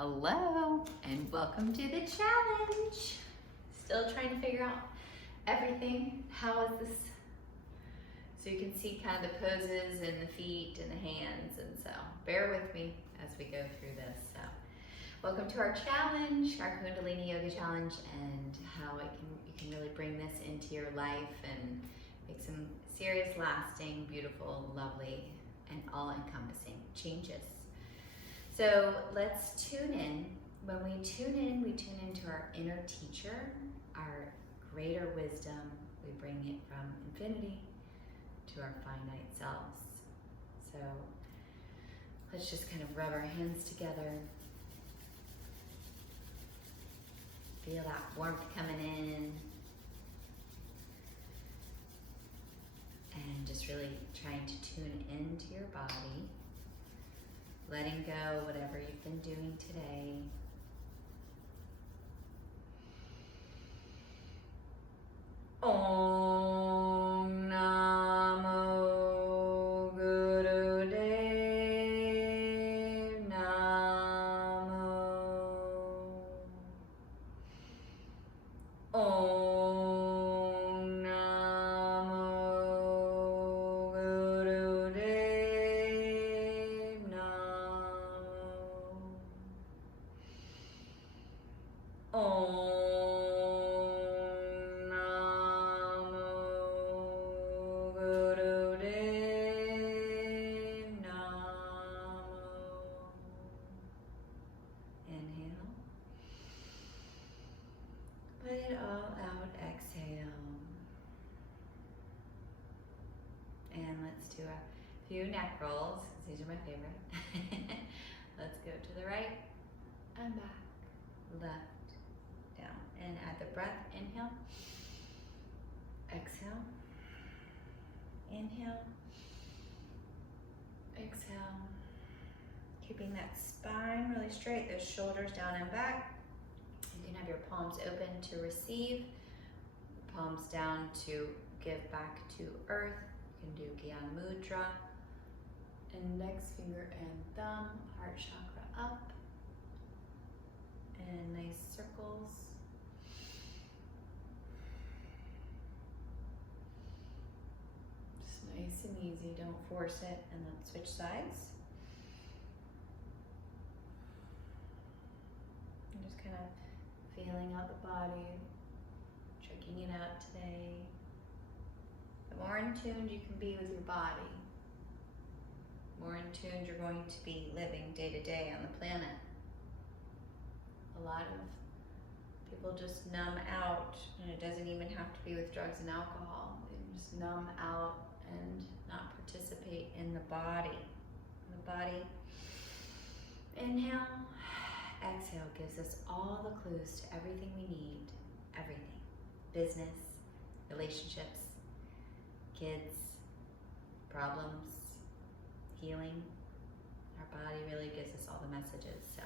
Hello and welcome to the challenge. Still trying to figure out everything. How is this? So you can see kind of the poses and the feet and the hands, and so bear with me as we go through this. So welcome to our challenge, our Kundalini Yoga Challenge, and how you can really bring this into your life and make some serious, lasting, beautiful, lovely, and all-encompassing changes. So let's tune in. When we tune into our inner teacher, our greater wisdom. We bring it from infinity to our finite selves. So let's just kind of rub our hands together. Feel that warmth coming in. And just really trying to tune into your body. Letting go whatever you've been doing today. Om Namo Guru Dev Namo. Om Namo Guru Dev Namo. Om few neck rolls, these are my favorite. Let's go to the right and back, left, down, and at the breath, inhale, exhale, inhale, exhale, keeping that spine really straight, those shoulders down and back. You can have your palms open to receive, palms down to give back to earth. You can do Gyan Mudra. Index finger and thumb, heart chakra up, and nice circles. Just nice and easy, don't force it, and then switch sides. And just kind of feeling out the body, checking it out today. The more in tune you can be with your body, more in tune you're going to be living day to day on the planet. A lot of people just numb out, and it doesn't even have to be with drugs and alcohol. They just numb out and not participate in the body. The body, inhale, exhale gives us all the clues to everything we need, everything. Business, relationships, kids, problems, healing. Our body really gives us all the messages. So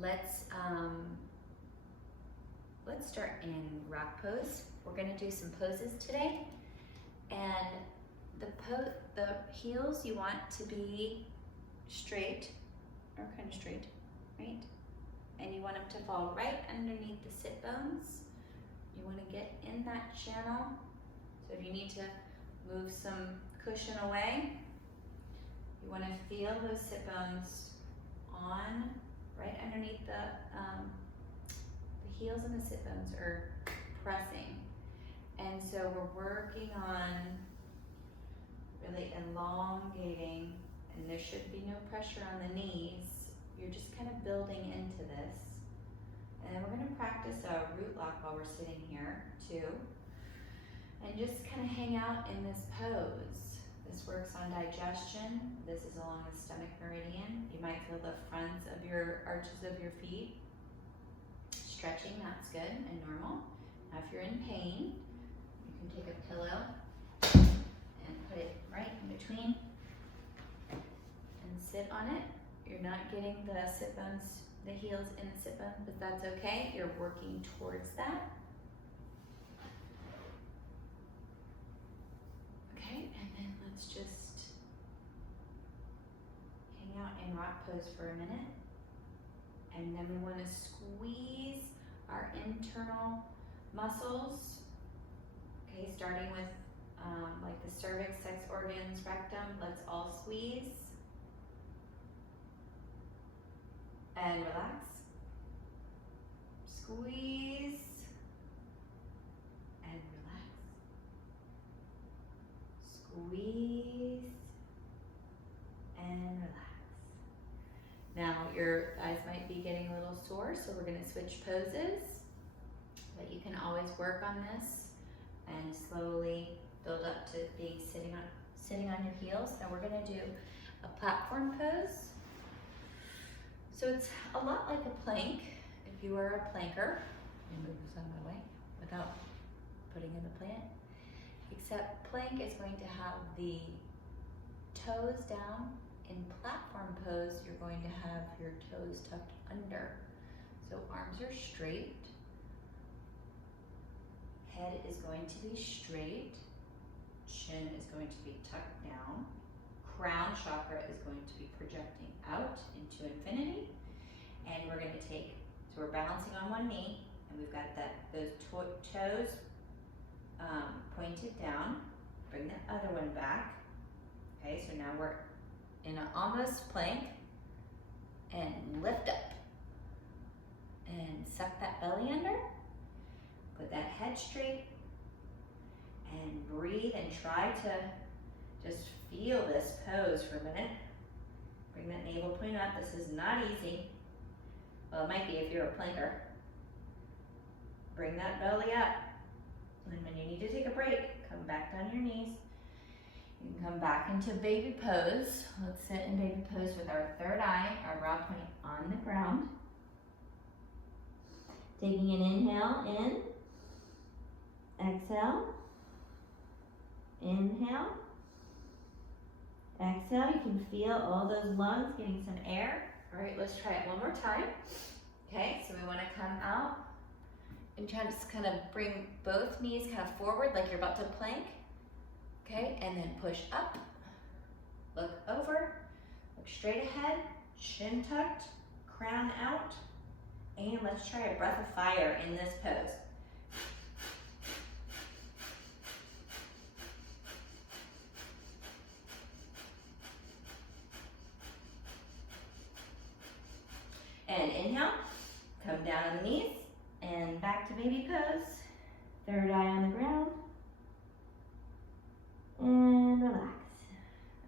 let's start in rock pose. We're going to do some poses today, and the heels you want to be straight, or kind of straight, right? And you want them to fall right underneath the sit bones. You want to get in that channel. So if you need to move some cushion away, you want to feel those sit bones on, right underneath the heels, and the sit bones are pressing. And so we're working on really elongating, and there should be no pressure on the knees. You're just kind of building into this. And we're going to practice a root lock while we're sitting here too. And just kind of hang out in this pose. This works on digestion. This is along the stomach meridian. You might feel the fronts of your arches of your feet stretching. That's good and normal. Now if you're in pain, you can take a pillow and put it right in between and sit on it. You're not getting the sit bones, the heels in the sit bone, but that's okay. You're working towards that. Okay, and then let's just hang out in rock pose for a minute. And then we want to squeeze our internal muscles. Okay, starting with like the cervix, sex organs, rectum. Let's all squeeze. And relax. Squeeze. And relax. Squeeze. And relax. Now your eyes might be getting a little sore, so we're going to switch poses. But you can always work on this and slowly build up to being sitting on your heels. Now we're going to do a platform pose. So it's a lot like a plank. If you were a planker, let me move this out of my way without putting in the plant. Except plank is going to have the toes down. In platform pose, you're going to have your toes tucked under. So arms are straight. Head is going to be straight. Chin is going to be tucked down. Crown chakra is going to be projecting out into infinity. And we're going to take, so we're balancing on one knee, and we've got those toes pointed down. Bring the other one back. Okay, so now we're in an almost plank, and lift up. And suck that belly under. Put that head straight. And breathe and try to just feel this pose for a minute. Bring that navel point up. This is not easy. Well, it might be if you're a planker. Bring that belly up. And when you need to take a break, come back down your knees. You can come back into baby pose. Let's sit in baby pose with our third eye, our brow point on the ground. Taking an inhale in. Exhale. Inhale. Exhale. You can feel all those lungs getting some air. All right, let's try it one more time. Okay, so we want to come out and try to just kind of bring both knees kind of forward like you're about to plank. Okay, and then push up. Look over. Look straight ahead. Chin tucked. Crown out. And let's try a breath of fire in this pose. And inhale, come down on the knees, and back to baby pose. Third eye on the ground. And relax.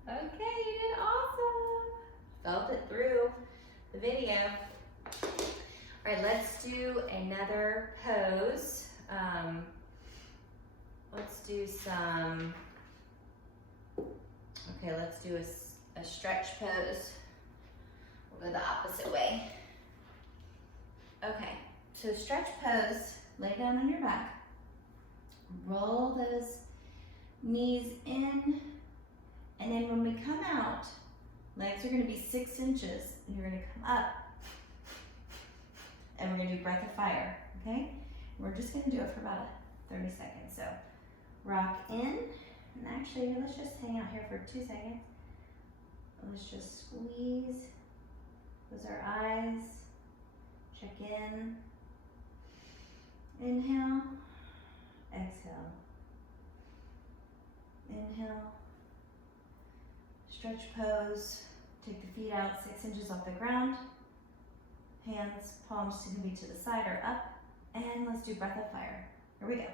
Okay, you did awesome. Felt it through the video. All right, let's do another pose. Let's do some, okay, let's do a stretch pose. We'll go the opposite way. Okay, so stretch pose, lay down on your back. Roll those knees in, and then when we come out, legs are going to be 6 inches, and you're going to come up, and we're going to do breath of fire, okay? We're just going to do it for about 30 seconds. So rock in, and actually let's just hang out here for 2 seconds. Let's just squeeze, close our eyes, check in, inhale, exhale. Inhale, stretch pose, take the feet out 6 inches off the ground, hands, palms can be to the side or up, and let's do breath of fire. Here we go.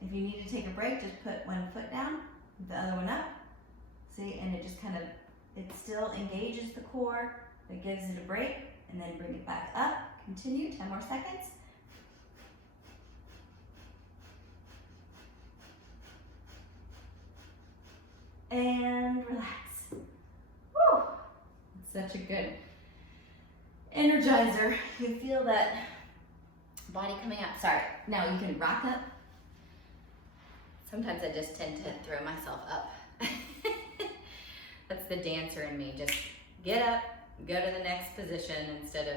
If you need to take a break, just put one foot down, the other one up. See, and it just kind of, it still engages the core, it gives it a break, and then bring it back up. Continue, 10 more seconds. And relax. Woo! It's such a good energizer. You feel that body coming up. Sorry, now you can rock up. Sometimes I just tend to throw myself up. That's the dancer in me. Just get up, go to the next position instead of